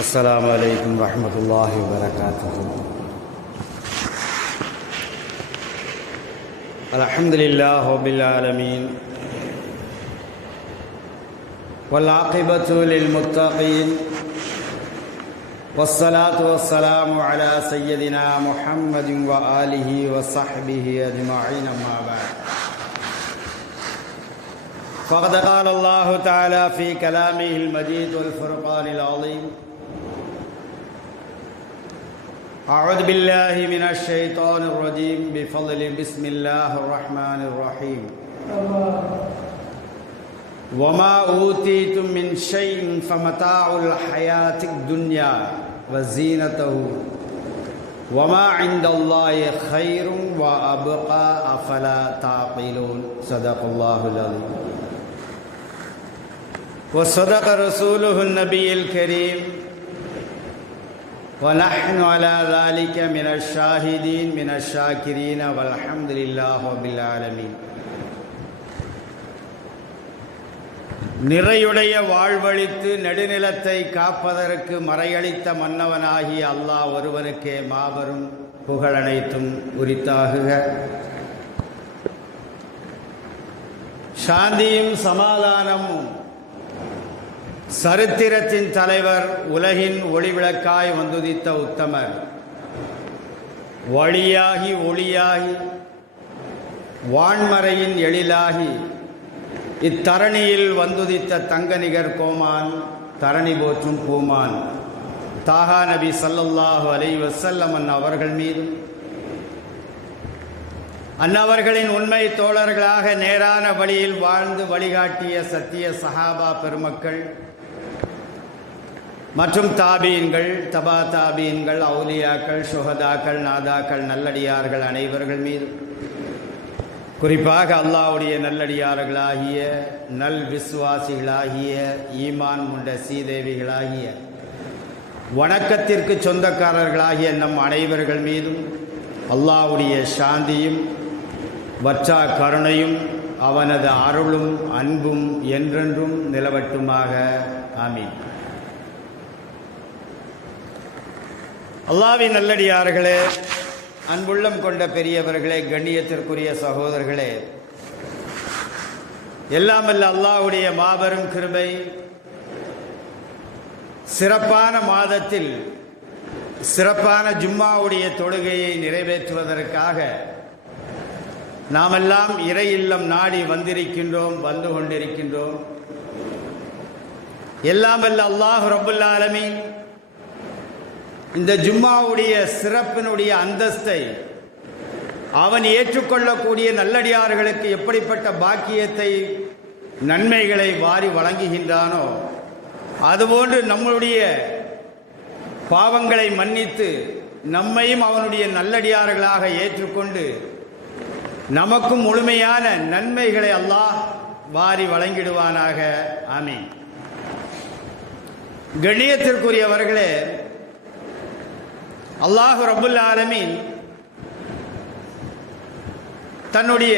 السلام عليكم ورحمة الله وبركاته. الحمد لله رب العالمين والعاقبة للمتقين والصلاة والسلام على سيدنا محمد وآله وصحبه أجمعين. أما بعد، فقد قال الله تعالى في كلامه المجيد والفرقان العظيم: أعوذ بالله من الشيطان الرجيم بفضل بسم الله الرحمن الرحيم. وما أوتيتم من شيء فمتاع الحياة الدنيا وزينته وما عند الله خير وأبقى أفلا تعقلون. صدق الله العظيم وصدق رسوله النبي الكريم ونحن على ذلك من الشاهدين من الشاكرين والحمد لله رب العالمين. நிறையுடைய வாழ்வழித்து நெடுநிலத்தை காப்பதற்கு மறையளித்த மன்னவனாகிய அல்லாஹ் ஒருவனுக்கே மாபெரும் புகழனைத்தும் உரித்தாகுக. சாந்தியும் சமாதானமும் சரித்திரத்தின் தலைவர், உலகின் ஒளிவிளக்காய் வந்துதித்த உத்தமர், வழியாகி ஒளியாகி வான்மறையின் எழிலாகி இத்தரணியில் வந்துதித்த தங்கநிகர் கோமான், தரணி போற்றும் பூமான் தாஹா நபி ஸல்லல்லாஹு அலைஹி வஸல்லம் அவர்கள் மீதும் அன்னவர்களின் உண்மை தோழர்களாக நேரான வழியில் வாழ்ந்து வழிகாட்டிய சத்திய சஹாபா பெருமக்கள் மற்றும் தாபீன்கள், தபா தாபீன்கள், அவுலியாக்கள், சுஹதாக்கள், நாதாக்கள், நல்லடியார்கள் அனைவர்கள் மீதும், குறிப்பாக அல்லாஹ்வுடைய நல்லடியார்களாகிய நல் விசுவாசிகளாகிய ஈமான் கொண்ட சீதேவிகளாகிய வணக்கத்திற்கு சொந்தக்காரர்களாகிய நம் அனைவர்கள் மீதும் அல்லாஹ்வுடைய சாந்தியும் வற்றா கருணையும் அவனது அருளும் அன்பும் என்றென்றும் நிலவட்டுமாக. ஆமீன். அல்லாஹ்வின் நல்லடியார்களே, அன்புள்ளம் கொண்ட பெரியவர்களே, கண்ணியத்திற்குரிய சகோதரர்களே, எல்லாம் வல்ல அல்லாஹ்வுடைய மாபெரும் கிருபை சிறப்பான மாதத்தில் சிறப்பான ஜும்மாவுடைய தொழுகையை நிறைவேற்றுவதற்காக நாமெல்லாம் இறை இல்லம் நாடி வந்திருக்கின்றோம், வந்து கொண்டிருக்கின்றோம். எல்லாம் வல்ல அல்லாஹ் ரப்புல் ஆலமீன் இந்த ஜும்மாவுடைய சிறப்பினுடைய அந்தஸ்தை அவன் ஏற்றுக்கொள்ளக்கூடிய நல்லடியார்களுக்கு எப்படிப்பட்ட பாக்கியத்தை நன்மைகளை வாரி வழங்குகின்றானோ, அதுபோன்று நம்முடைய பாவங்களை மன்னித்து நம்மையும் அவனுடைய நல்லடியார்களாக ஏற்றுக்கொண்டு நமக்கும் முழுமையான நன்மைகளை அல்லாஹ் வாரி வழங்கிடுவானாக. ஆமீன். கண்ணியத்திற்குரியவர்களே, அல்லாஹ் ரப்புல் ஆலமீன் தன்னுடைய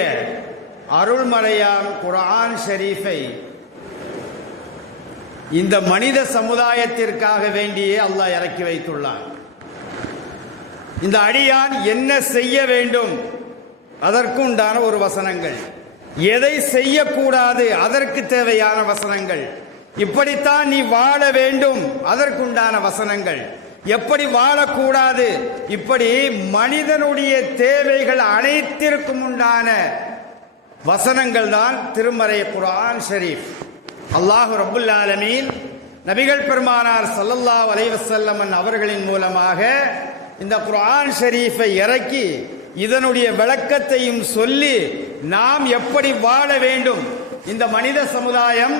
அருள்மறையாம் குர்ஆன் ஷரீஃபை இந்த மனித சமுதாயத்திற்காக வேண்டியே அல்லாஹ் இறக்கி வைத்துள்ளான். இந்த அடியான் என்ன செய்ய வேண்டும் அதற்கு உண்டான ஒரு வசனங்கள், எதை செய்யக்கூடாது அதற்கு தேவையான வசனங்கள், இப்படித்தான் நீ வாழ வேண்டும் அதற்குண்டான வசனங்கள், எப்படி வாழக்கூடாது, இப்படி மனிதனுடைய தேவைகள் அனைத்திற்கும் உண்டான வசனங்கள் தான் திருமறை குர்ஆன் ஷரீஃப். அல்லாஹ் ரப்புல் ஆலமீன் நபிகள் பெருமானார் ஸல்லல்லாஹு அலைஹி வஸல்லம் அவர்களின் மூலமாக இந்த குர்ஆன் ஷரீஃபை இறக்கி இதனுடைய விளக்கத்தையும் சொல்லி நாம் எப்படி வாழ வேண்டும், இந்த மனித சமுதாயம்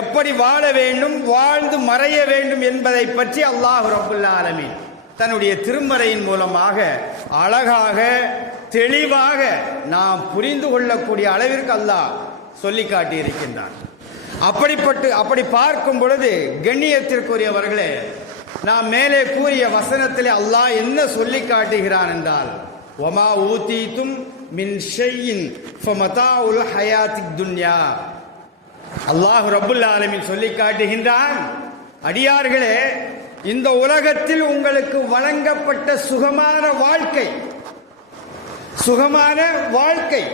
எப்படி வாழ வேண்டும், வாழ்ந்து மறைய வேண்டும் என்பதை பற்றி அல்லாஹ் ரப்புல் ஆலமீன் தன்னுடைய திருமறையின் மூலமாக அழகாக தெளிவாக நாம் புரிந்து கொள்ளக்கூடிய அளவிற்கு அல்லாஹ் சொல்லி காட்டியிருக்கின்றான். அப்படி பார்க்கும் பொழுது கண்ணியத்திற்குரியவர்களே, நாம் மேலே கூறிய வசனத்திலே அல்லாஹ் என்ன சொல்லி காட்டுகிறான் என்றால், வமா ஊதீதும் மின் ஷைஇன் ஃபமதாஉல் ஹயாத்தித் துன்யா. அல்லாஹ் ரப்புல் ஆலமீன் சொல்லி காட்டுகின்றான், அடியார்களே, இந்த உலகத்தில் உங்களுக்கு வழங்கப்பட்ட சுகமான வாழ்க்கை,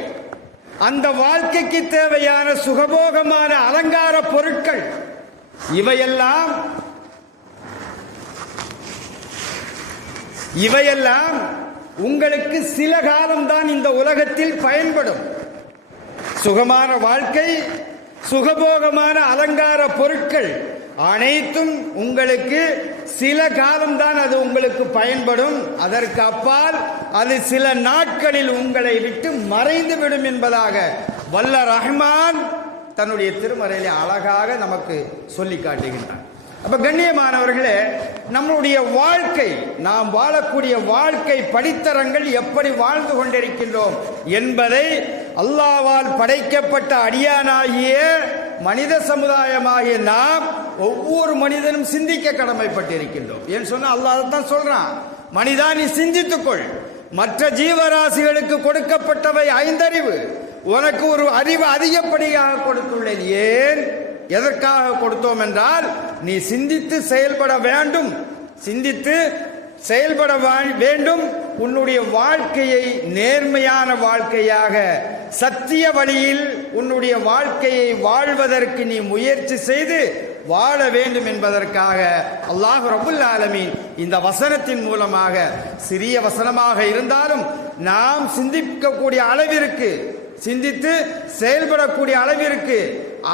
அந்த வாழ்க்கைக்கு தேவையான சுகபோகமான அலங்கார பொருட்கள் இவையெல்லாம் உங்களுக்கு சில காலம்தான் இந்த உலகத்தில் பயன்படும். சுகமான வாழ்க்கை, சுகபோகமான அலங்கார பொருட்கள் அனைத்தும் உங்களுக்கு சில காலம்தான் அது உங்களுக்கு பயன்படும். அதற்கு அப்பால் அது சில நாட்களில் உங்களை விட்டு மறைந்துவிடும் என்பதாக வல்ல ரஹ்மான் தன்னுடைய திருமறையிலே அழகாக நமக்கு சொல்லி காட்டுகின்றான். அப்ப கண்ணியமானவர்களே, நம்முடைய வாழ்க்கை, நாம் வாழக்கூடிய வாழ்க்கை படித்தரங்கள் எப்படி வாழ்ந்து கொண்டிருக்கின்றோம் என்பதை அல்லாஹ்வால் படைக்கப்பட்ட அடியானாகிய மனித சமுதாயமாகிய நாம் ஒவ்வொரு மனிதனும் சிந்திக்க கடமைப்பட்டிருக்கின்றோம். ஏன்னு சொன்னா அல்லாஹ் தான் சொல்றான், மனிதா நீ சிந்தித்துக்கொள், மற்ற ஜீவராசிகளுக்கு கொடுக்கப்பட்டவை 5 அறிவு, உனக்கு ஒரு அறிவு அதிகப்படியாக கொடுத்துள்ளேன். ஏன், எதற்காக கொடுத்தோம் என்றால் நீ சிந்தித்து செயல்பட வேண்டும், உன்னுடைய வாழ்க்கையை நேர்மையான வாழ்க்கையாக சத்திய வழியில் உன்னுடைய வாழ்க்கையை வாழ்வதற்கு நீ முயற்சி செய்து வாழ வேண்டும் என்பதற்காக அல்லாஹ் ரப்புல் ஆலமீன் இந்த வசனத்தின் மூலமாக, சிறிய வசனமாக இருந்தாலும் நாம் சிந்திக்கக்கூடிய அளவிற்கு, சிந்தித்து செயல்படக்கூடிய அளவிற்கு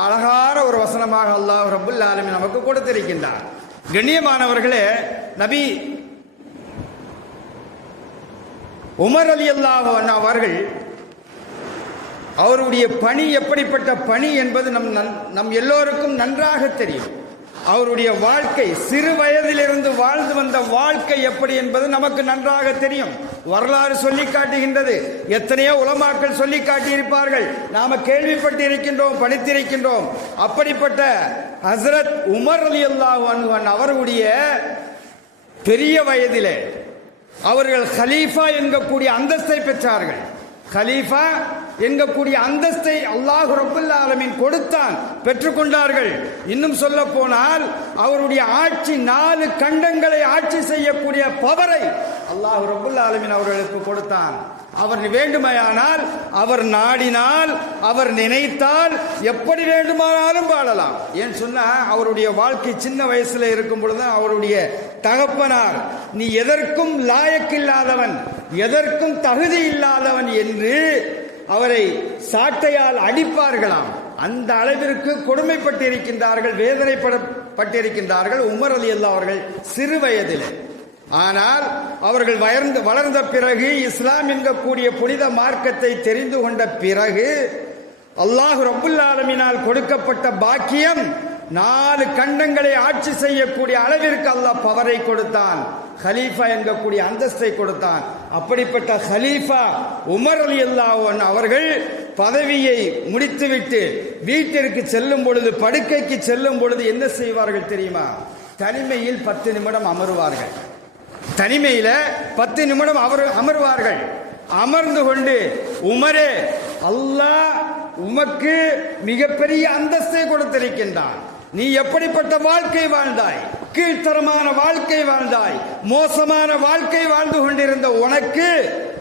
அழகான ஒரு வசனமாக அல்லாஹ் ரப்புல் ஆலமீன் நமக்கு கொடுத்திருக்கின்றார். கண்ணியமானவர்களே, நபி உமர் ரலியல்லாஹு அன்ஹு அவர்கள், அவருடைய பணி எப்படிப்பட்ட பணி என்பது நம் எல்லோருக்கும் நன்றாக தெரியும். அவருடைய வாழ்க்கை, சிறு வயதிலிருந்து வாழ்ந்து வந்த வாழ்க்கை எப்படி என்பது நமக்கு நன்றாக தெரியும். வரலாறு சொல்லி காட்டுகின்றது. எத்தனையோ உலமாக்கள் சொல்லி காட்டியிருப்பார்கள், நாம கேள்விப்பட்டிருக்கின்றோம், படித்திருக்கின்றோம். அப்படிப்பட்ட ஹஸ்ரத் உமர் ரலியல்லாஹு அன்ஹு அவருடைய பெரிய வயதிலே அவர்கள் கலீஃபா என்கக்கூடிய அந்தஸ்தை பெற்றார்கள். கலீஃபா என்கக்கூடிய அந்தஸ்தை அல்லாஹ் ரப்புல் ஆலமீன் கொடுத்தான், பெற்றுக்கொண்டார்கள். இன்னும் சொல்ல போனால் அவருடைய ஆட்சி 4 கண்டங்களை ஆட்சி செய்யக்கூடிய பவரை அல்லாஹ் ரப்புல் ஆலமீன் அவர்களுக்கு கொடுத்தான். அவர் வேண்டுமானால், அவர் நாடினால், அவர் நினைத்தால் எப்படி வேண்டுமானாலும் வாழலாம். ஏன் சொன்னா அவருடைய வாழ்க்கை சின்ன வயசுல இருக்கும் பொழுது அவருடைய தகப்பனார் நீ எதற்கும் லாயக்கில்லாதவன், எதற்கும் தகுதி இல்லாதவன் என்று அவரை சாட்டையால் அடிப்பார்களாம். அந்த அளவிற்கு கொடுமைப்பட்டிருக்கின்றார்கள், வேதனைப்பட்டிருக்கின்றார்கள் உமர் ரலியல்லாஹு அவர்கள் சிறு வயதிலே. ஆனால் அவர்கள் வளர்ந்த பிறகு, இஸ்லாம் என்கக்கூடிய புனித மார்க்கத்தை தெரிந்து கொண்ட பிறகு அல்லாஹ் ரப்புல் ஆலமீனால் கொடுக்கப்பட்ட பாக்கியம் 4 கண்டங்களை ஆட்சி செய்யக்கூடிய அளவிற்கு அல்லாஹ் பவரை கொடுத்தான், கலீஃபா என்கக்கூடிய அந்தஸ்தை கொடுத்தான். அப்படிப்பட்ட கலீஃபா உமர் ரலியல்லாஹு அன்ஹு அவர்கள் பதவியை முடித்துவிட்டு வீட்டிற்கு செல்லும் பொழுது, படுக்கைக்கு செல்லும் பொழுது என்ன செய்வார்கள் தெரியுமா? தனிமையில் 10 நிமிடம் அமருவார்கள். தனிமையில 10 நிமிடம் அமர்வார்கள். அமர்ந்து கொண்டு, உமரே, அல்லாஹ் உமக்கு மிகப்பெரிய அந்தஸ்தை கொடுத்திருக்கின்றான், நீ எப்படிப்பட்ட வாழ்க்கை வாழ்ந்தாய், கீழ்த்தரமான வாழ்க்கை வாழ்ந்தாய், மோசமான வாழ்க்கை வாழ்ந்து கொண்டிருந்த உனக்கு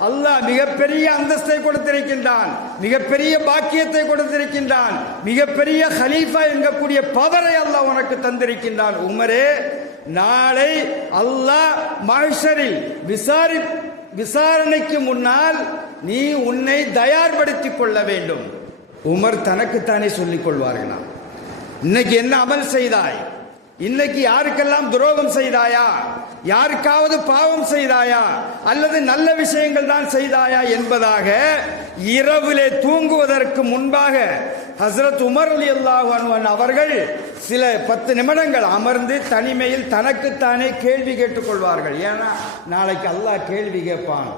அல்லாஹ் மிகப்பெரிய அந்தஸ்தை கொடுத்திருக்கின்றான், மிகப்பெரிய பாக்கியத்தை கொடுத்திருக்கின்றான், மிகப்பெரிய கலீஃபா என்கக்கூடிய பவரை அல்லாஹ் உனக்கு தந்திருக்கின்றான். உமரே, நாளை அல்லாஹ் மஹ்ஷரில் விசாரணைக்கு முன்னால் நீ உன்னை தயார்படுத்திக் கொள்ள வேண்டும். உமர் தனக்குத்தானே சொல்லிக் கொள்வார்களாம், இன்னைக்கு என்ன அமல் செய்தாய், இன்னைக்கு யாருக்கெல்லாம் துரோகம் செய்தாயா, யாருக்காவது பாவம் செய்தாயா, அல்லது நல்ல விஷயங்கள் தான் செய்தாயா என்பதாக இரவிலே தூங்குவதற்கு முன்பாக ஹஸ்ரத் உமர் ரலியல்லாஹு அன்ஹு அவர்கள் சில 10 நிமிடங்கள் அமர்ந்து தனிமையில் தனக்குத்தானே கேள்வி கேட்டுக்கொள்வார்கள். ஏன்னா நாளைக்கு அல்லாஹ் கேள்வி கேட்பான்,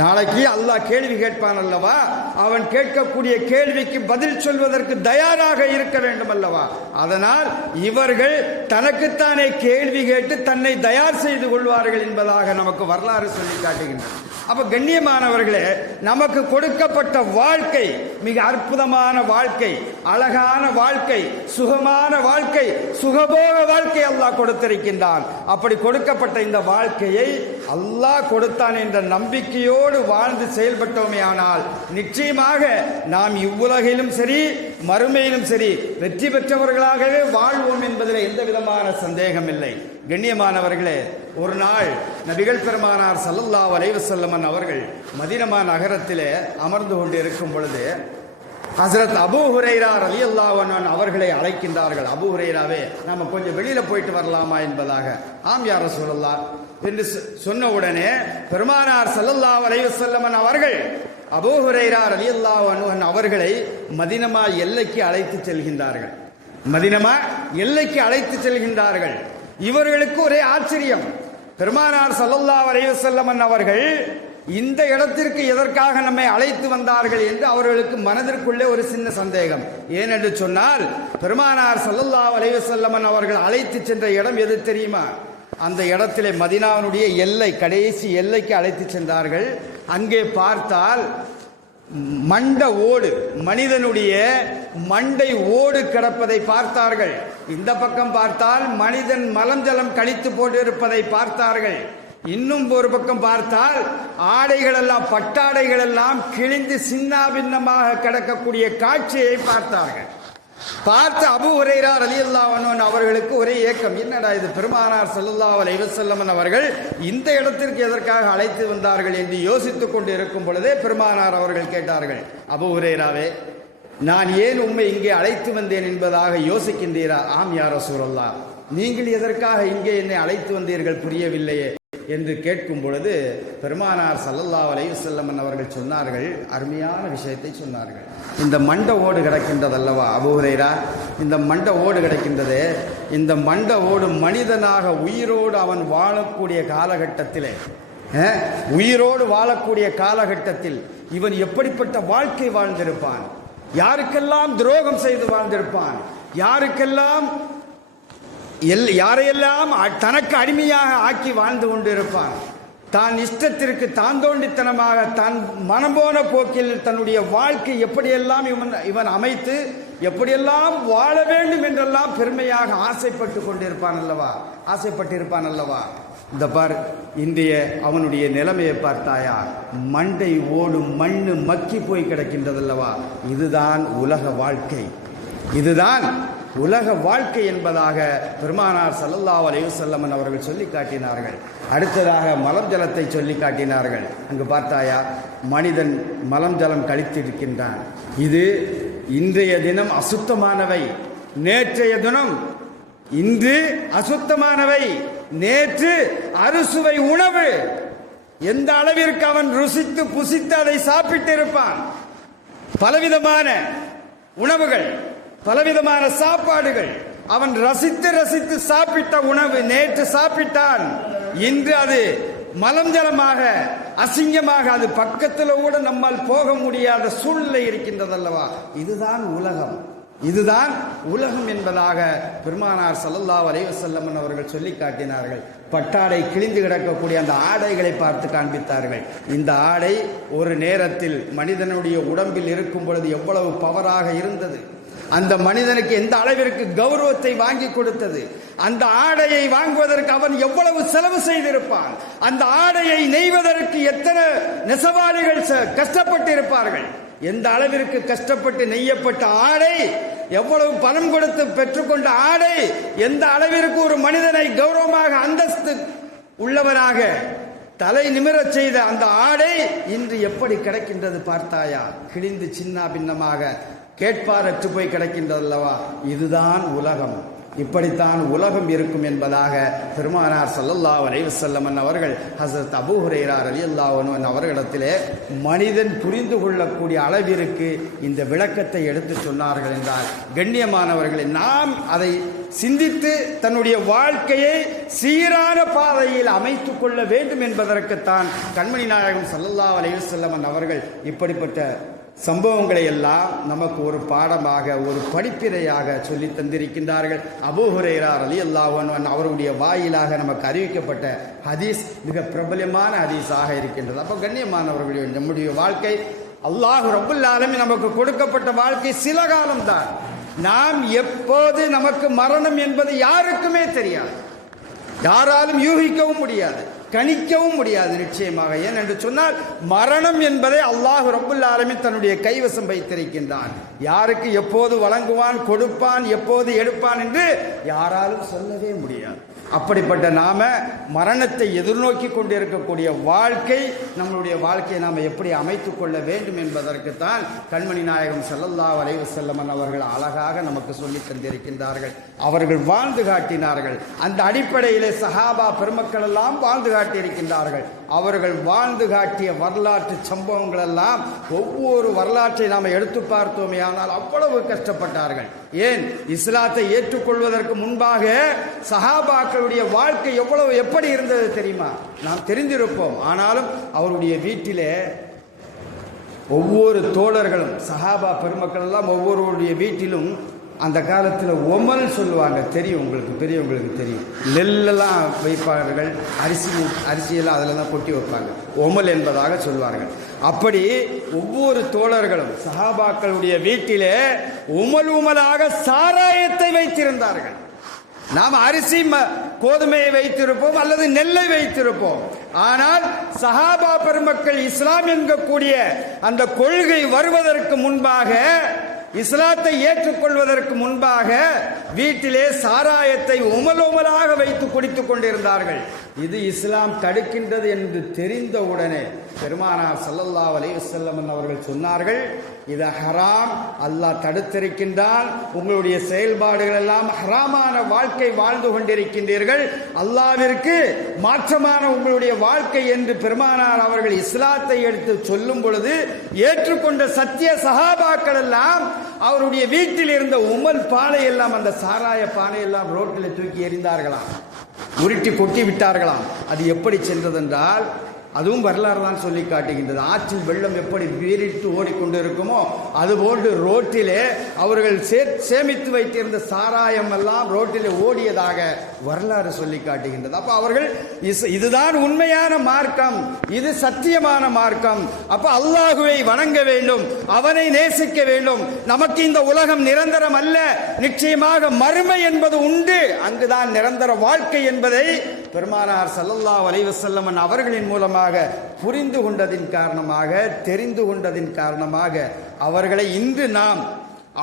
நாளைக்கு அல்லாஹ் கேள்வி கேட்பான் அல்லவா, அவன் கேட்கக்கூடிய கேள்விக்கு பதில் சொல்வதற்கு தயாராக இருக்க வேண்டும் அல்லவா. அதனால் இவர்கள் தனக்குத்தானே கேள்வி கேட்டு தன்னை தயார் செய்து கொள்வார்கள் என்பதாக நமக்கு வரலாறு சொல்லி காட்டுகின்றன. அப்ப கண்ணியமானவர்களே, நமக்கு கொடுக்கப்பட்ட வாழ்க்கை மிக அற்புதமான வாழ்க்கை, அழகான வாழ்க்கை, சுகமான வாழ்க்கை, சுகபோக வாழ்க்கை அல்லாஹ் கொடுத்திருக்கின்றான். அப்படி கொடுக்கப்பட்ட இந்த வாழ்க்கையை அல்லாஹ் கொடுத்தான் என்ற நம்பிக்கையோடு வாழ்ந்து செயல்பட்டோமே ஆனால் நிச்சயமாக நாம் இவ்வுலகிலும் சரி மறுமையிலும் சரி வெற்றி பெற்றவர்களாகவே வாழ்வோம் என்பதில் எந்த விதமான சந்தேகம் இல்லை. கண்ணியமானவர்களே, ஒரு நாள் நபிகள் பெருமானார் ஸல்லல்லாஹு அலைஹி வஸல்லம் அவர்கள் மதீனா நகரத்திலே அமர்ந்து கொண்டு இருக்கும் பொழுது ஹஸ்ரத் அபூ ஹுரைரா ரலியல்லாஹு அன்ஹு அவர்களை அழைக்கின்றார்கள். அபூ ஹுரைராவே, நாம கொஞ்சம் வெளியில போயிட்டு வரலாமா என்பதாக. ஆம் யா ரசூலல்லாஹ் என்று சொன்ன உடனே பெருமானார் ஸல்லல்லாஹு அலைஹி வஸல்லம் அவர்கள் அபூ ஹுரைரா ரலியல்லாஹு அன்ஹு அவர்களை மதீனா எல்லைக்கு அழைத்து செல்கின்றார்கள். மதீனா எல்லைக்கு அழைத்து செல்கின்றார்கள். இவர்களுக்கு ஒரே ஆச்சரியம். பெருமானார் ஸல்லல்லாஹு அலைஹி வஸல்லம் அவர்கள் இந்த இடத்திற்கு எதற்காக நம்மை அழைத்து வந்தார்கள் என்று அவர்களுக்கு மனதிற்குள்ளே ஒரு சின்ன சந்தேகம். ஏனென்று சொன்னால், பெருமானார் ஸல்லல்லாஹு அலைஹி வஸல்லம் அவர்கள் அழைத்து சென்ற இடம் எது தெரியுமா? அந்த இடத்திலே மதீனாவினுடைய எல்லை, கடைசி எல்லைக்கு அழைத்து சென்றார்கள். அங்கே பார்த்தால் மண்ட ஓடு, மனிதனுடைய மண்டை ஓடு கிடப்பதை பார்த்தார்கள். இந்த பக்கம் பார்த்தால் மனிதன் மலம் ஜலம் கழித்து போட்டு இருப்பதை பார்த்தார்கள். இன்னும் ஒரு பக்கம் பார்த்தால் ஆடைகள் எல்லாம், பட்டாடைகள் எல்லாம் கிழிந்து சின்னாபின்னமாக கிடக்கக்கூடிய காட்சியை பார்த்தார்கள். பார்த்து அபூ ஹுரைரா ரலியல்லாஹு அன்ஹு அவர்களுக்கு ஒரே ஏக்கம். என்னடா இது, பெருமானார் ஸல்லல்லாஹு அலைஹி வஸல்லம் அவர்கள் இந்த இடத்திற்கு எதற்காக அழைத்து வந்தார்கள் என்று யோசித்துக் கொண்டு இருக்கும் பொழுதே பெருமானார் அவர்கள் கேட்டார்கள், அபூ ஹுரைராவே, நான் ஏன் உம்மை இங்கே அழைத்து வந்தேன் என்பதாக யோசிக்கின்றீரா? ஆம் யா ரசூலல்லாஹ், நீங்கள் எதற்காக இங்கே என்னை அழைத்து வந்தீர்கள் புரியவில்லையே என்று கேட்கும் பொழுது பெருமானார் ஸல்லல்லாஹு அலைஹி வஸல்லம் அவர்கள் சொன்னார்கள், அருமையான விஷயத்தை சொன்னார்கள். இந்த மண்ட ஓடு கிடக்கின்றது அல்லவா அபூ ஹுரைரா, இந்த மண்ட ஓடு கிடக்கின்றது. இந்த மண்ட ஓடு மனிதனாக உயிரோடு அவன் வாழக்கூடிய காலகட்டத்திலே, உயிரோடு வாழக்கூடிய காலகட்டத்தில் இவன் எப்படிப்பட்ட வாழ்க்கை வாழ்ந்திருப்பான், யாருக்கெல்லாம் துரோகம் செய்து வாழ்ந்திருப்பான், யாரையெல்லாம் தனக்கு அடிமையாக ஆக்கி வாழ்ந்து கொண்டிருப்பான். தான் இஷ்டத்திற்கு தான் தோண்டித்தனமாக தன் மனம் போன போக்கில் தன்னுடைய வாழ்க்கை எப்படியெல்லாம் இவன் அமைத்து எப்படியெல்லாம் வாழ வேண்டும் என்றெல்லாம் பெருமையாக ஆசைப்பட்டிருப்பான் அல்லவா. இந்த பார், இன்றைய அவனுடைய நிலைமையை பார்த்தாயா? மண்டை ஓடும் மண்ணு மக்கி போய் கிடக்கின்றதல்லவா. இதுதான் உலக வாழ்க்கை, இதுதான் உலக வாழ்க்கை என்பதாக பெருமானார் ஸல்லல்லாஹு அலைஹி வஸல்லம் அவர்கள் சொல்லி காட்டினார்கள். அடுத்ததாக மலம் ஜலத்தை சொல்லி காட்டினார்கள். அங்கு பார்த்தாயா, மனிதன் மலம் ஜலம் கழித்திருக்கின்றான். இது இன்றைய தினம் அசுத்தமானவை, நேற்றைய தினம் இன்று அசுத்தமானவை, நேற்று அறுசுவை உணவு. எந்த அளவிற்கு அவன் ருசித்து புசித்து அதை சாப்பிட்டிருப்பான். பலவிதமான உணவுகள், பலவிதமான சாப்பாடுகள், அவன் ரசித்து ரசித்து சாப்பிட்ட உணவு நேற்று சாப்பிட்டான், இன்று அது மலம் ஜலமாக அசிங்கமாக அது பக்கத்தில் கூட நம்மால் போக முடியாத சூழ்நிலை இருக்கின்றதல்லவா. இதுதான் உலகம், இதுதான் உலகம் என்பதாக பெருமானார் ஸல்லல்லாஹு அலைஹி வஸல்லம் அவர்கள் சொல்லி காட்டினார்கள். பட்டாடை கிழிந்து கிடக்கக்கூடிய அந்த ஆடைகளை பார்த்து காண்பித்தார்கள். இந்த ஆடை ஒரு நேரத்தில் மனிதனுடைய உடம்பில் இருக்கும் பொழுது எவ்வளவு பவராக இருந்தது, அந்த மனிதனுக்கு எந்த அளவிற்கு கௌரவத்தை வாங்கி கொடுத்தது, அந்த ஆடையை வாங்குவதற்கு அவன் எவ்வளவு செலவு செய்திருப்பான், அந்த ஆடையை நெய்வதற்கு எத்தனை நெசவாளிகள் கஷ்டப்பட்டு இருப்பார்கள், எந்த அளவிற்கு கஷ்டப்பட்டு நெய்யப்பட்ட ஆடை, எவ்வளவு பணம் கொடுத்து பெற்றுக்கொண்ட ஆடை, எந்த அளவிற்கு ஒரு மனிதனை கௌரவமாக அந்தஸ்து உள்ளவராக தலை நிமிரச் செய்த அந்த ஆடை இன்று எப்படி கிடைக்கின்றது பார்த்தாயா? கிழிந்து சின்ன பின்னமாக கேட்பாரற்று போய் கிடக்கின்றதல்லவா. இதுதான் உலகம், இப்படித்தான் உலகம் இருக்கும் என்பதாக பெருமானார் ஸல்லல்லாஹு அலைஹி வஸல்லம் அவர்கள் ஹஸரத் அபூ ஹுரைரா ரலியல்லாஹு அன்ஹு அவர்களிடத்திலே மனிதன் புரிந்து கொள்ளக்கூடிய அளவிற்கு இந்த விளக்கத்தை எடுத்து சொன்னார்கள் என்றால், கண்ணியமானவர்களை, நாம் அதை சிந்தித்து தன்னுடைய வாழ்க்கையை சீரான பாதையில் அமைத்துக் கொள்ள வேண்டும் என்பதற்குத்தான் கண்மணி நாயகம் ஸல்லல்லாஹு அலைஹி வஸல்லம் அவர்கள் இப்படிப்பட்ட சம்பவங்களை எல்லாம் நமக்கு ஒரு பாடமாக, ஒரு படிப்பினையாக சொல்லி தந்திருக்கின்றார்கள். அபூ ஹுரைரா ரலியல்லாஹு அன்ஹு அவருடைய வாயிலாக நமக்கு அறிவிக்கப்பட்ட ஹதீஸ் மிக பிரபலமான ஹதீஸாக இருக்கின்றது. அப்போ கண்ணியமானவர்களுடைய நம்முடைய வாழ்க்கை, அல்லாஹ் ரப்புல் ஆலமீன் நமக்கு கொடுக்கப்பட்ட வாழ்க்கை சில காலம்தான். நாம் எப்போது நமக்கு மரணம் என்பது யாருக்குமே தெரியாது, யாராலும் யூகிக்கவும் முடியாது, கணிக்கவும் முடியாது நிச்சயமாக. ஏன் என்று சொன்னால் மரணம் என்பதை அல்லாஹ் ரப்புல் ஆலமீன் தன்னுடைய கைவசம் வைத்திருக்கின்றான். யாருக்கு எப்போது வழங்குவான், கொடுப்பான், எப்போது எடுப்பான் என்று யாராலும் சொல்லவே முடியாது. அப்படிப்பட்ட நாம மரணத்தை எதிர்நோக்கி கொண்டிருக்கக்கூடிய வாழ்க்கை, நம்மளுடைய வாழ்க்கையை நாம் எப்படி அமைத்துக் கொள்ள வேண்டும் என்பதற்குத்தான் கண்மணி நாயகம் ஸல்லல்லாஹு அலைஹி வஸல்லம் அவர்கள் அழகாக நமக்கு சொல்லி தந்திருக்கின்றார்கள். அவர்கள் வாழ்ந்து காட்டினார்கள். அந்த அடிப்படையிலே சஹாபா பெருமக்கள் எல்லாம் வாழ்ந்து காட்டியிருக்கின்றார்கள். அவர்கள் வாழ்ந்து காட்டிய வரலாற்று சம்பவங்கள் எல்லாம் ஒவ்வொரு வரலாற்றை நாம் எடுத்து பார்த்தோமே ஆனால் அவ்வளவு கஷ்டப்பட்டார்கள். ஏன், இஸ்லாத்தை ஏற்றுக்கொள்வதற்கு முன்பாக சஹாபாக்களுடைய வாழ்க்கை எப்படி இருந்தது தெரியுமா? நாம் தெரிந்திருப்போம். ஆனாலும் அவருடைய வீட்டிலே ஒவ்வொரு தோழர்களும், சஹாபா பெருமக்கள் எல்லாம் ஒவ்வொருவருடைய வீட்டிலும் அந்த காலத்தில் ஒமல் சொல்லுவாங்க, தெரியும் உங்களுக்கு, பெரியவங்களுக்கு தெரியும். நெல்லெல்லாம் வைப்பார்கள், அரிசியெல்லாம் அதில் தான் கொட்டி வைப்பாங்க, ஒமல் என்பதாக சொல்வார்கள். அப்படி ஒவ்வொரு தோழர்களும் சஹாபாக்களுடைய வீட்டிலே உமலாக சாராயத்தை வைத்திருந்தார்கள். நாம் அரிசி கோதுமையை வைத்திருப்போம் அல்லது நெல்லை வைத்திருப்போம். ஆனால் சஹாபா பெருமக்கள் இஸ்லாம் என்கக்கூடிய அந்த கொள்கை வருவதற்கு முன்பாக, இஸ்லாத்தை ஏற்றுக்கொள்வதற்கு முன்பாக வீட்டிலே சாராயத்தை உமலாக வைத்து குடித்துக் கொண்டிருந்தார்கள். இது இஸ்லாம் தடுக்கின்றது என்று தெரிந்தவுடனே பெருமானார் ஸல்லல்லாஹு அலைஹி வஸல்லம் அவர்கள் சொன்னார்கள், இது ஹராம், அல்லாஹ் தடுத்திருக்கின்றான். உங்களுடைய செயல்பாடுகள் எல்லாம் ஹராமான வாழ்க்கை வாழ்ந்து கொண்டிருக்கின்றீர்கள், அல்லாஹ்விற்கு மாற்றமான உங்களுடைய வாழ்க்கை என்று பெருமானார் அவர்கள் இஸ்லாத்தை எடுத்து சொல்லும் பொழுது ஏற்றுக்கொண்ட சத்திய சஹாபாக்கள் எல்லாம் அவருடைய வீட்டில் இருந்த உமல் பானை எல்லாம், அந்த சாராய பானை எல்லாம் ரோட்டில் தூக்கி எறிந்தார்களாம், உருட்டி கொட்டி விட்டார்களாம். அது எப்படி சென்றதென்றால், அதுவும் வரலாறு தான் சொல்லி காட்டுகின்றது. ஆற்றில் வெள்ளம் எப்படி வீறிட்டு ஓடிக்கொண்டு இருக்குமோ அதுபோன்று ரோட்டிலே அவர்கள் சேமித்து வைத்திருந்த சாராயம் எல்லாம் ரோட்டிலே ஓடியதாக வரலாறு சொல்லி காட்டுகின்றது. அப்ப அவர்கள் இதுதான் உண்மையான மார்க்கம், இது சத்தியமான மார்க்கம், அப்ப அல்லாஹுவை வணங்க வேண்டும், அவனை நேசிக்க வேண்டும். நமக்கு இந்த உலகம் நிரந்தரம் அல்ல, நிச்சயமாக மறுமை என்பது உண்டு, அங்குதான் நிரந்தர வாழ்க்கை என்பதை பெருமானார் ஸல்லல்லாஹு அலைஹி வஸல்லம் அவர்களின் மூலமாக புரிந்து கொண்டதின் காரணமாக, தெரிந்து கொண்டதின் காரணமாக அவர்களை இன்று நாம்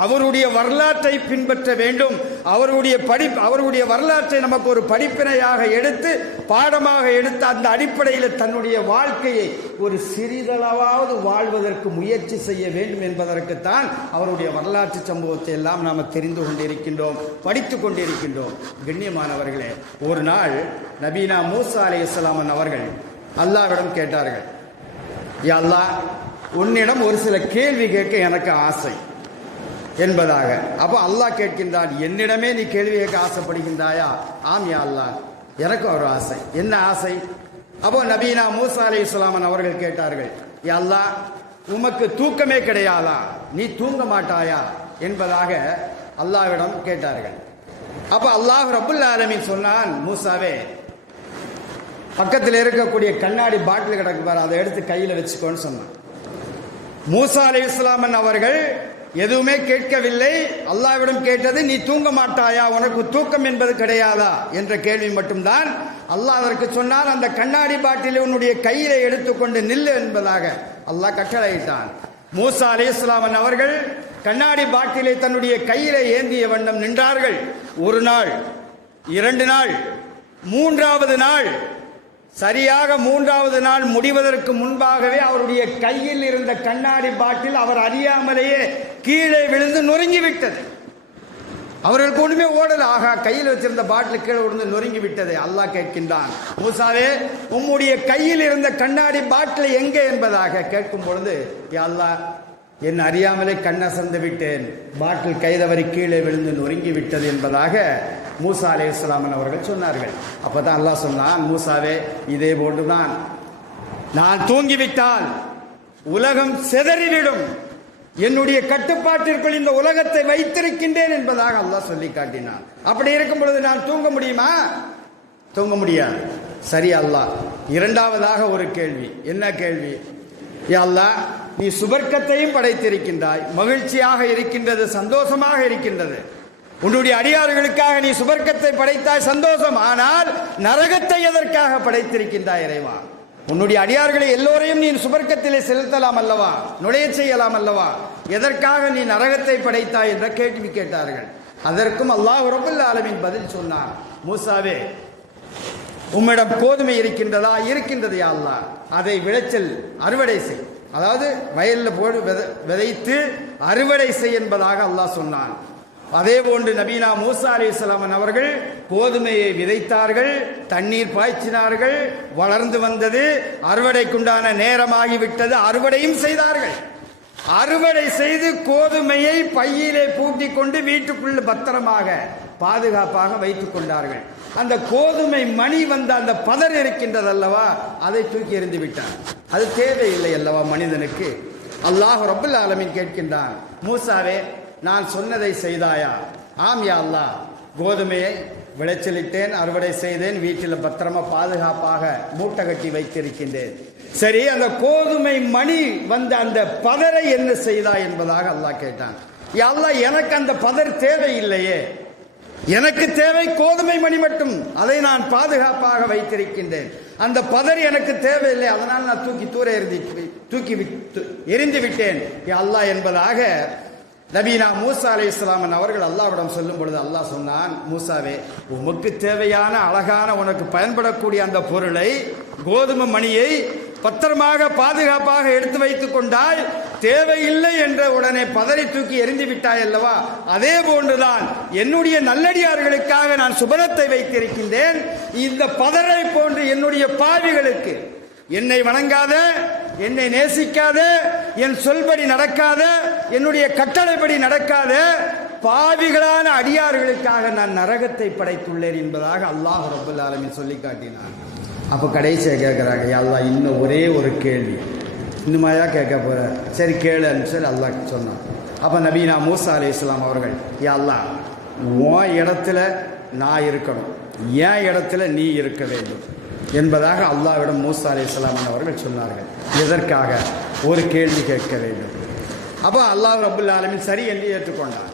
அவருடைய வரலாற்றை பின்பற்ற வேண்டும். அவருடைய வரலாற்றை நமக்கு ஒரு படிப்பினையாக எடுத்து, பாடமாக எடுத்து, அந்த அடிப்படையில் தன்னுடைய வாழ்க்கையை ஒரு சிறிதளவாவது வாழ்வதற்கு முயற்சி செய்ய வேண்டும் என்பதற்குத்தான் அவருடைய வரலாற்று சம்பவத்தை எல்லாம் நாம் தெரிந்து கொண்டிருக்கின்றோம், படித்து கொண்டிருக்கின்றோம். கண்ணியமானவர்களே, ஒரு நாள் நபீனா மூசா அலைஹிஸ்ஸலாம் அவர்கள் அல்லாஹ்விடம் கேட்டார்கள், யா அல்லாஹ், உன்னிடம் ஒரு சில கேள்வி கேட்க எனக்கு ஆசை என்பதாக. அப்போ அல்லாஹ் கேட்கின்றான், என்னிடமே நீ கேள்வி கேட்க ஆசைப்படுகின்றாயா? ஆம் யா அல்லாஹ், எனக்கும் ஒரு ஆசை. என்ன ஆசை? அப்போ நபீனா மூசா அலைஹிஸ்ஸலாம் அவர்கள் கேட்டார்கள், யா அல்லாஹ், உமக்கு தூக்கமே கிடையாதா, நீ தூங்க மாட்டாயா என்பதாக அல்லாஹ்விடம் கேட்டார்கள். அப்போ அல்லாஹ் ரப்புல் ஆலமீன் சொன்னான், மூசாவே, பக்கத்தில் இருக்கக்கூடிய கண்ணாடி பாட்டில் கிடக்கு பாரு, அதை எடுத்து கையில் வச்சுக்கோன்னு சொன்னான். மூசா அலைஹிஸ்ஸலாம் அவர்கள் எதுவுமே கேட்கவில்லை. அல்லாஹ்விடம் கேட்டது, நீ தூங்க மாட்டாயா, உனக்கு தூக்கம் என்பது கிடையாதா என்ற கேள்வி மட்டும்தான். அல்லாஹ் அதற்கு சொன்னான், அந்த கண்ணாடி பாட்டிலை உன்னுடைய கையில எடுத்துக்கொண்டு நில்லு என்பதாக அல்லாஹ் கட்டளையிட்டான். மூசா அலைஹிஸ்ஸலாம் அவர்கள் கண்ணாடி பாட்டிலை தன்னுடைய கையில ஏந்திய வண்ணம் நின்றார்கள். ஒரு நாள், 2 நாள், 3வது நாள், சரியாக 3வது நாள் முடிவதற்கு முன்பாகவே அவருடைய கையில் இருந்த கண்ணாடி பாட்டில் அவர் அறியாமலேயே கீழே விழுந்து நொறுங்கிவிட்டது. அவர்களுக்கு ஒண்ணுமே ஓடல. ஆகா, கையில் வச்சிருந்த பாட்டில் கீழே விழுந்து நொறுங்கி விட்டது. அல்லாஹ் கேட்கின்றான், மூசாவே, உம்முடைய கையில் இருந்த கண்ணாடி பாட்டில் எங்கே என்பதாக கேட்கும் பொழுது, யா அல்லாஹ், என் அறியாமலே கண்ணசந்து விட்டேன், பாட்டில் கைதவறி கீழே விழுந்து நொறுங்கி விட்டது என்பதாக மூசா அலைஹிஸ்ஸலாம் அவர்கள் சொன்னார்கள். அப்பதான் அல்லாஹ் சொன்னான், மூசாவே, இதே போன்றுதான் நான் தூங்கிவிட்டால் உலகம் சிதறிவிடும், என்னுடைய கட்டுப்பாட்டிற்குள் இந்த உலகத்தை வைத்திருக்கின்றேன் என்பதாக அல்லாஹ் சொல்லி காட்டினான். அப்படி இருக்கும் பொழுது நான் தூங்க முடியுமா? தூங்க முடியாது. சரி அல்லாஹ், இரண்டாவதாக ஒரு கேள்வி. என்ன கேள்வி? யா அல்லாஹ், நீ சுபர்க்கத்தையும் படைத்திருக்கின்றாய், மகிழ்ச்சியாக இருக்கின்றது, சந்தோஷமாக இருக்கின்றது. உன்னுடைய அடியார்களுக்காக நீ சுபர்க்கத்தை படைத்தாய், சந்தோஷம். ஆனால் நரகத்தை எதற்காக படைத்திருக்கின்றாய் இறைவா? உன்னுடைய அடியார்களை எல்லோரையும் நீ சுபர்க்கத்திலே செலுத்தலாம் அல்லவா, நுழைய செய்யலாம் அல்லவா, எதற்காக நீ நரகத்தை படைத்தாய் என்ற கேள்வி கேட்டார்கள். அதற்கும் அல்லாஹ் ரப்பல் ஆலமீன் பதில் சொன்னார், மூசாவே, உம்மிடம் கோதுமை இருக்கின்றதா? இருக்கின்றது யா அல்லாஹ், அதை விளைச்சல் அறுவடை செய், அதாவது வயலில் போடு விதைத்து அறுவடை செய் என்பதாக அல்லாஹ் சொன்னான். அதே போன்று நபீனா மூசா அலைஹிஸ்ஸலாம் அவர்கள் கோதுமையை விதைத்தார்கள், தண்ணீர் பாய்ச்சினார்கள், வளர்ந்து வந்தது, அறுவடைக்குண்டான நேரமாகிவிட்டது, அறுவடையும் செய்தார்கள். அறுவடை செய்து கோதுமையை பையிலே பூட்டிக் கொண்டு வீட்டுக்குள்ள பத்திரமாக பாதுகாப்பாக வைத்துக் கொண்டார்கள். அந்த கோதுமை மணி வந்த அந்த பதர் இருக்கின்றது அல்லவா, அதை தூக்கி எறிந்து விட்டார். அது தேவையில்லை அல்லவா மனிதனுக்கு. அல்லாஹ் ரப்பல் ஆலமீன் கேட்கின்றான், மூசாவே, நான் சொன்னதை செய்தாயா? ஆம் யா அல்லாஹ், கோதுமையை விளைச்சலிட்டேன், அறுவடை செய்தேன், வீட்டில் பத்திரமா பாதுகாப்பாக மூட்டை கட்டி வைத்திருக்கின்றேன். சரி, அந்த கோதுமை மணி வந்த அந்த பதரை என்ன செய்தாய் என்பதாக அல்லாஹ் கேட்டான். யா அல்லாஹ், எனக்கு அந்த பதர் தேவையில்லையே, எனக்கு தேவை கோதுமை மணி மட்டும், அதை நான் பாதுகாப்பாக வைத்திருக்கின்றேன். அந்த பதர் எனக்கு தேவையில்லை, அதனால் நான் தூக்கி எரிந்து விட்டேன் யா அல்லாஹ் என்பதாக நபீனா மூசா அலைஹிஸ்ஸலாம் அவர்கள் அல்லாஹ்விடம் சொல்லும் பொழுது அல்லாஹ் சொன்னான், மூசாவே, உமக்கு தேவையான அழகான உனக்கு பயன்படக்கூடிய அந்த பொருளை, கோதுமை மணியை பத்திரமாக பாதுகாப்பாக எடுத்து வைத்துக் கொண்டாய், தேவையில்லை என்ற உடனே பதறி தூக்கி எரிந்து விட்டாய் அல்லவா, அதே போன்றுதான் என்னுடைய நல்லடியார்களுக்காக நான் சுபனத்தை வைத்திருக்கின்றேன். இந்த பதரை போன்று என்னுடைய பாவிகளுக்கு, என்னை வணங்காத, என்னை நேசிக்காத, என் சொல்படி நடக்காத, என்னுடைய கட்டளைப்படி நடக்காத பாவிகளான அடியார்களுக்காக நான் நரகத்தை படைத்துள்ளேன் என்பதாக அல்லாஹ் ரப்பல் ஆலமீன் சொல்லி காட்டினான். அப்போ கடைசியாக கேட்குறாங்க, யா அல்லாஹ், இன்னும் ஒரே ஒரு கேள்வி, இன்னுமாயா கேட்க போற? சரி கேளுன்னு சொல்லி அல்லாஹ் சொன்னான். அப்போ நபீனா மூசா அலைஹிஸ்ஸலாம் அவர்கள், யா அல்லாஹ், உன் இடத்துல நான் இருக்கணும், என் இடத்துல நீ இருக்க வேண்டும் என்பதாக அல்லாஹ்விடம் மூசா அலைஹிஸ்ஸலாம் அவர்கள் சொன்னார்கள். எதற்காக? ஒரு கேள்வி கேட்க வேண்டும். அப்போ அல்லாஹ் ரப்பல் ஆலமீன் சரி என்று ஏற்றுக்கொண்டான்.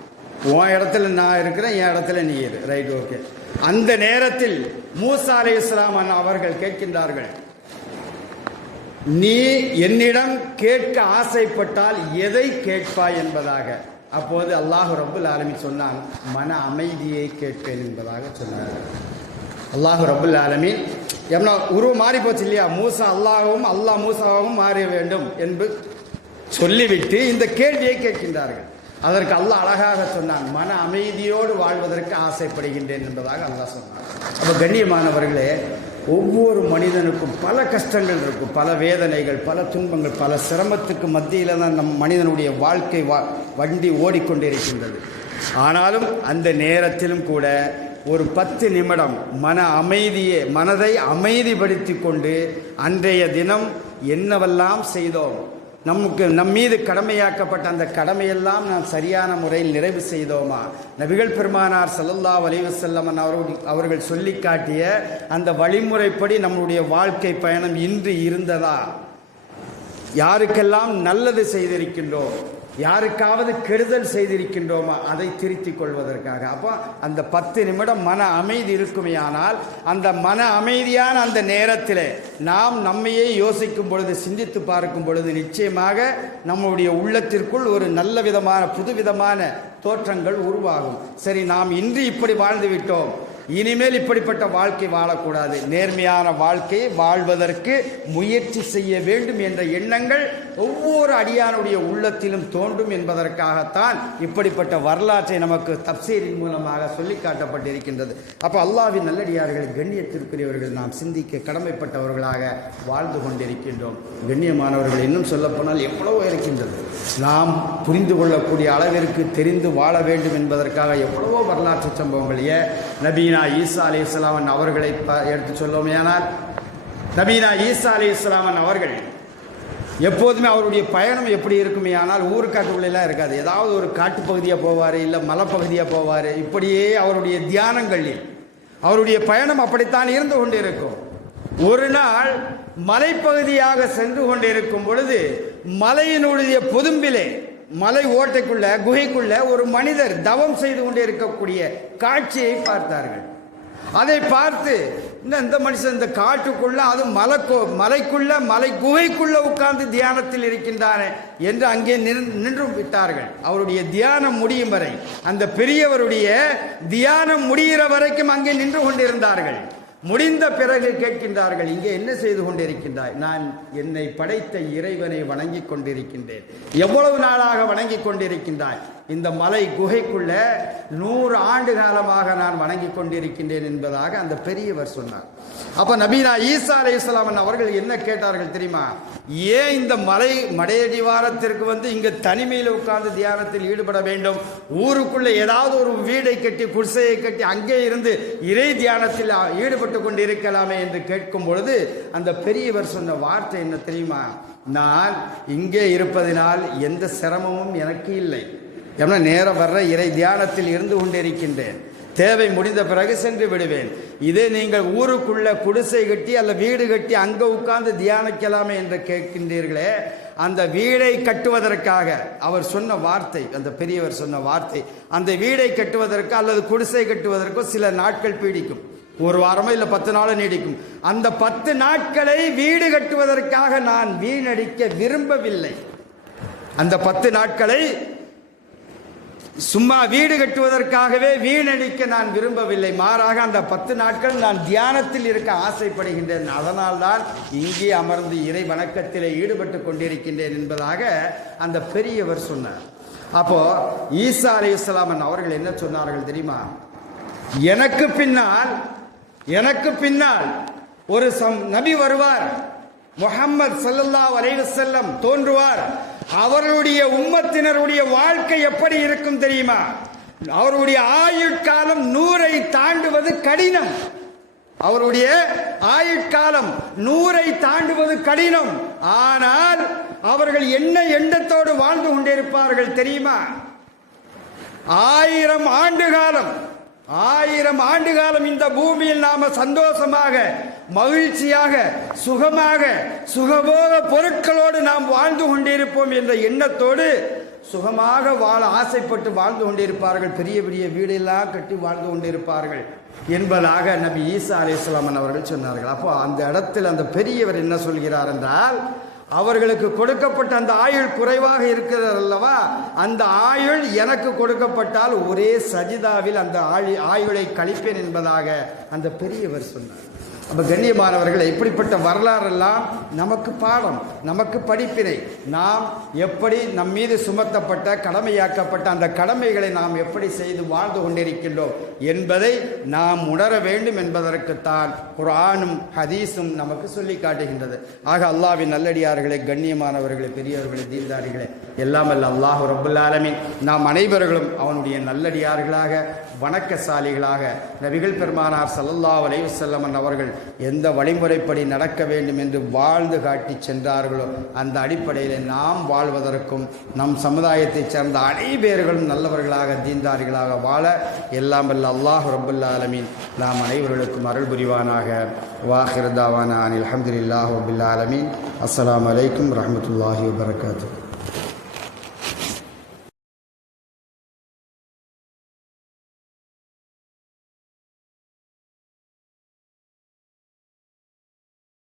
உன் இடத்துல நான் இருக்கிறேன், என் இடத்துல நீ இரு, ரைட், ஓகே. அந்த நேரத்தில் மூசா அலைஹிஸ்ஸலாம் அவர்கள் கேட்கின்றார்கள், நீ என்னிடம் கேட்க ஆசைப்பட்டால் எதை கேட்பாய் என்பதாக. அப்போது அல்லாஹ் ரப்பல் ஆலமீன் சொன்னான், மன அமைதியை கேட்பேன் என்பதாக சொன்னார். அல்லாஹ் ரப்பல் ஆலமீன் எவ்வளோ உருவம் மாறி போச்சு இல்லையா, மூசா அல்லாஹ்வும் அல்லாஹ் மூசாவும் மாற வேண்டும் என்று சொல்லிவிட்டு இந்த கேள்வியை கேட்கின்றார்கள். அதற்கு அல்லாஹ் அழகாக சொன்னான், மன அமைதியோடு வாழ்வதற்கு ஆசைப்படுகின்றேன் என்பதாக அல்லாஹ் சொன்னான். அப்போ கண்ணியமானவர்களே, ஒவ்வொரு மனிதனுக்கும் பல கஷ்டங்கள் இருக்கும், பல வேதனைகள், பல துன்பங்கள், பல சிரமத்துக்கு மத்தியில் தான் நம் மனிதனுடைய வாழ்க்கை வண்டி ஓடிக்கொண்டிருக்கின்றது. ஆனாலும் அந்த நேரத்திலும் கூட ஒரு 10 நிமிடம் மனதை அமைதிப்படுத்தி கொண்டு அன்றைய தினம் என்னவெல்லாம் செய்தோம், நம் மீது கடமையாக்கப்பட்ட அந்த கடமையெல்லாம் நாம் சரியான முறையில் நிறைவு செய்தோமா, நபிகள் பெருமானார் ஸல்லல்லாஹு அலைஹி வஸல்லம் அவர்கள் சொல்லி காட்டிய அந்த வழிமுறைப்படி நம்முடைய வாழ்க்கை பயணம் இன்று இருந்ததா, யாருக்கெல்லாம் நல்லது செய்திருக்கின்றோம், யாருக்காவது கெடுதல் செய்திருக்கின்றோமா, அதை திருத்திக் கொள்வதற்காக. அப்போ அந்த 10 நிமிடம் மன அமைதி இருக்குமேயானால், அந்த மன அமைதியான அந்த நேரத்தில் நாம் நம்மையே யோசிக்கும் பொழுது, சிந்தித்து பார்க்கும் பொழுது, நிச்சயமாக நம்முடைய உள்ளத்திற்குள் ஒரு நல்ல விதமான புதுவிதமான தோற்றங்கள் உருவாகும். சரி, நாம் இன்று இப்படி வாழ்ந்து விட்டோம், இனிமேல் இப்படிப்பட்ட வாழ்க்கை வாழக்கூடாது, நேர்மையான வாழ்க்கையை வாழ்வதற்கு முயற்சி செய்ய வேண்டும் என்ற எண்ணங்கள் ஒவ்வொரு அடியானுடைய உள்ளத்திலும் தோன்றும் என்பதற்காகத்தான் இப்படிப்பட்ட வரலாற்றை நமக்கு தப்சீரின் மூலமாக சொல்லி காட்டப்பட்டிருக்கின்றது. அப்போ அல்லாஹ்வின் நல்லடியார்கள், கண்ணியத்திற்குரியவர்கள், நாம் சிந்திக்க கடமைப்பட்டவர்களாக வாழ்ந்து கொண்டிருக்கின்றோம். கண்ணியமானவர்கள், இன்னும் சொல்லப்போனால் எவ்வளவோ இருக்கின்றது, நாம் புரிந்து கொள்ளக்கூடிய அளவிற்கு தெரிந்து வாழ வேண்டும் என்பதற்காக எவ்வளவோ வரலாற்று சம்பவங்கள். நபீனா ஈசா அலைஹிஸ்ஸலாம் அவர்களை எடுத்து சொல்லோமேயானால், நபீனா ஈசா அலைஹிஸ்ஸலாம் அவர்கள் எப்போதுமே அவருடைய பயணம் எப்படி இருக்குமே, ஆனால் ஊருக்காட்டுக்குள்ளெல்லாம் இருக்காது. ஏதாவது ஒரு காட்டுப்பகுதியாக போவார், இல்லை மலைப்பகுதியாக போவார். இப்படியே அவருடைய தியானங்களில் அவருடைய பயணம் அப்படித்தான் இருந்து கொண்டு இருக்கும். ஒரு நாள் மலைப்பகுதியாக சென்று கொண்டிருக்கும் பொழுது மலையினுடைய பொதும்பிலே, மலை ஓட்டைக்குள்ள, குகைக்குள்ள ஒரு மனிதர் தவம் செய்து கொண்டு இருக்கக்கூடிய காட்சியை பார்த்தார்கள். அதை பார்த்து இந்த மனுஷன் இந்த காட்டுக்குள்ள, அது மலைக்குள்ள, மலை குகைக்குள்ள உட்கார்ந்து தியானத்தில் இருக்கின்றானே என்று அங்கே நின்று விட்டார்கள். அவருடைய தியானம் முடியும் வரை, அந்த பெரியவருடைய தியானம் முடிகிற வரைக்கும் அங்கே நின்று கொண்டிருந்தார்கள். முடிந்த பிறகு கேட்கின்றார்கள், இங்கே என்ன செய்து கொண்டிருக்கின்றாய்? நான் என்னை படைத்த இறைவனை வணங்கி கொண்டிருக்கின்றேன். எவ்வளவு நாளாக வணங்கி கொண்டிருக்கின்றாய்? இந்த மலை குகைக்குள்ள 100 ஆண்டு காலமாக நான் வணங்கி கொண்டிருக்கின்றேன் என்பதாக அந்த பெரியவர் சொன்னார். அப்ப நபீனா ஈசா அலைஹிஸ்ஸலாம் அவர்கள் என்ன கேட்டார்கள் தெரியுமா? ஏன் இந்த மலை மடையடிவாரத்திற்கு வந்து இங்க தனிமையில் உட்கார்ந்து தியானத்தில் ஈடுபட வேண்டும்? ஊருக்குள்ள ஏதாவது ஒரு வீடை கட்டி, குடிசையை கட்டி அங்கே இருந்து இறை தியானத்தில் ஈடுபட்டு கொண்டு இருக்கலாமே என்று கேட்கும் பொழுது அந்த பெரியவர் சொன்ன வார்த்தை என்ன தெரியுமா? நான் இங்கே இருப்பதினால் எந்த சிரமமும் எனக்கு இல்லை. ஏன்னா நேரம் வர்ற இறை தியானத்தில் இருந்து கொண்டிருக்கின்றேன். தேவை முடிந்த பிறகு சென்று விடுவேன். இதே நீங்கள் ஊருக்குள்ள குடிசை கட்டி அல்ல வீடு கட்டி அங்கே உட்கார்ந்து தியானிக்கலாமே என்று கேட்கின்றீர்களே, அந்த வீடை கட்டுவதற்காக அவர் சொன்ன வார்த்தை, அந்த பெரியவர் சொன்ன வார்த்தை, அந்த வீடை கட்டுவதற்கு அல்லது குடிசை கட்டுவதற்கோ சில நாட்கள் பீடிக்கும். ஒரு வாரமோ இல்லை 10 நாளோ நீடிக்கும். அந்த 10 நாட்களை வீடு கட்டுவதற்காக நான் வீணடிக்க விரும்பவில்லை. அந்த 10 நாட்களை சும்மா வீடு கட்டுவதற்காகவே வீணடிக்க நான் விரும்பவில்லை. மாறாக அந்த 10 நாட்கள் நான் தியானத்தில் இருக்க ஆசைப்படுகின்றேன். அதனால்தான் இங்கே அமர்ந்து இறை வணக்கத்திலே ஈடுபட்டு கொண்டிருக்கின்றேன் என்பதாக அந்த பெரியவர் சொன்னார். அப்போ ஈசா அலைஹிஸ்ஸலாம் அவர்கள் என்ன சொன்னார்கள் தெரியுமா? எனக்கு பின்னால் ஒரு நபி வருவார், முஹம்மது ஸல்லல்லாஹு அலைஹி வஸல்லம் தோன்றுவார். அவர்களுடைய உம்மத்தினருடைய வாழ்க்கை எப்படி இருக்கும் தெரியுமா? அவருடைய ஆயுட்காலம் 100ஐ தாண்டுவது கடினம். அவருடைய ஆயுட்காலம் 100ஐ தாண்டுவது கடினம். ஆனால் அவர்கள் என்ன எண்ணத்தோடு வாழ்ந்து கொண்டிருப்பார்கள் தெரியுமா? 1000 ஆண்டு காலம் இந்த பூமியில் நாம சந்தோஷமாக, மகிழ்ச்சியாக, சுகமாக, சுகபோக பொருட்களோடு நாம் வாழ்ந்து கொண்டிருப்போம் என்ற எண்ணத்தோடு சுகமாக வாழ ஆசைப்பட்டு வாழ்ந்து கொண்டிருப்பார்கள். பெரிய பெரிய வீடெல்லாம் கட்டி வாழ்ந்து கொண்டிருப்பார்கள் என்பதாக நபி ஈசா அலைஹிஸ்ஸலாம் அவர்கள் சொன்னார்கள். அப்போ அந்த இடத்தில் அந்த பெரியவர் என்ன சொல்கிறார் என்றால், அவர்களுக்கு கொடுக்கப்பட்ட அந்த ஆயுள் குறைவாக இருக்கிறது அல்லவா, அந்த ஆயுள் எனக்கு கொடுக்கப்பட்டால் ஒரே சஜிதாவில் அந்த ஆயுளை கழிப்பேன் என்பதாக அந்த பெரியவர் சொன்னார். அப்போ கண்ணியமானவர்கள், இப்படிப்பட்ட வரலாறெல்லாம் நமக்கு பாடம், நமக்கு படிப்பினை. நாம் எப்படி நம் மீது சுமத்தப்பட்ட, கடமையாக்கப்பட்ட அந்த கடமைகளை நாம் எப்படி செய்து வாழ்ந்து கொண்டிருக்கின்றோம் என்பதை நாம் உணர வேண்டும் என்பதற்குத்தான் குர்ஆனும் ஹதீஸும் நமக்கு சொல்லி காட்டுகின்றது. ஆக அல்லாஹ்வின் நல்லடியார்களே, கண்ணியமானவர்களே, பெரியவர்களே, தீன்தாரிகளே, எல்லாம் அல்ல அல்லாஹ் ரப்புல் ஆலமீன் நாம் அனைவர்களும் அவனுடைய நல்லடியார்களாக, வணக்கசாலிகளாக, நபிகள் பெருமானார் ஸல்லல்லாஹு அலைஹி வஸல்லம் அவர்கள் எந்த வழிமுறைப்படி நடக்க வேண்டும் என்று வாழ்ந்து காட்டி சென்றார்களோ அந்த அடிப்படையில் நாம் வாழ்வதற்கும் நம் சமுதாயத்தைச் சேர்ந்த அனைவர்களும் நல்லவர்களாக, தீன்தாரிகளாக வாழ எல்லாம் வல்ல அல்லாஹ் ரப்புல் ஆலமீன் நாம் அனைவர்களுக்கும் அருள் புரிவானாக. வாஹிர் தாவானா அனில் ஹம்துலில்லாஹி ரப்பில் ஆலமீன். அஸ்ஸலாமு அலைக்கும் வரஹ்மத்துல்லாஹி வபரகாத்துஹு.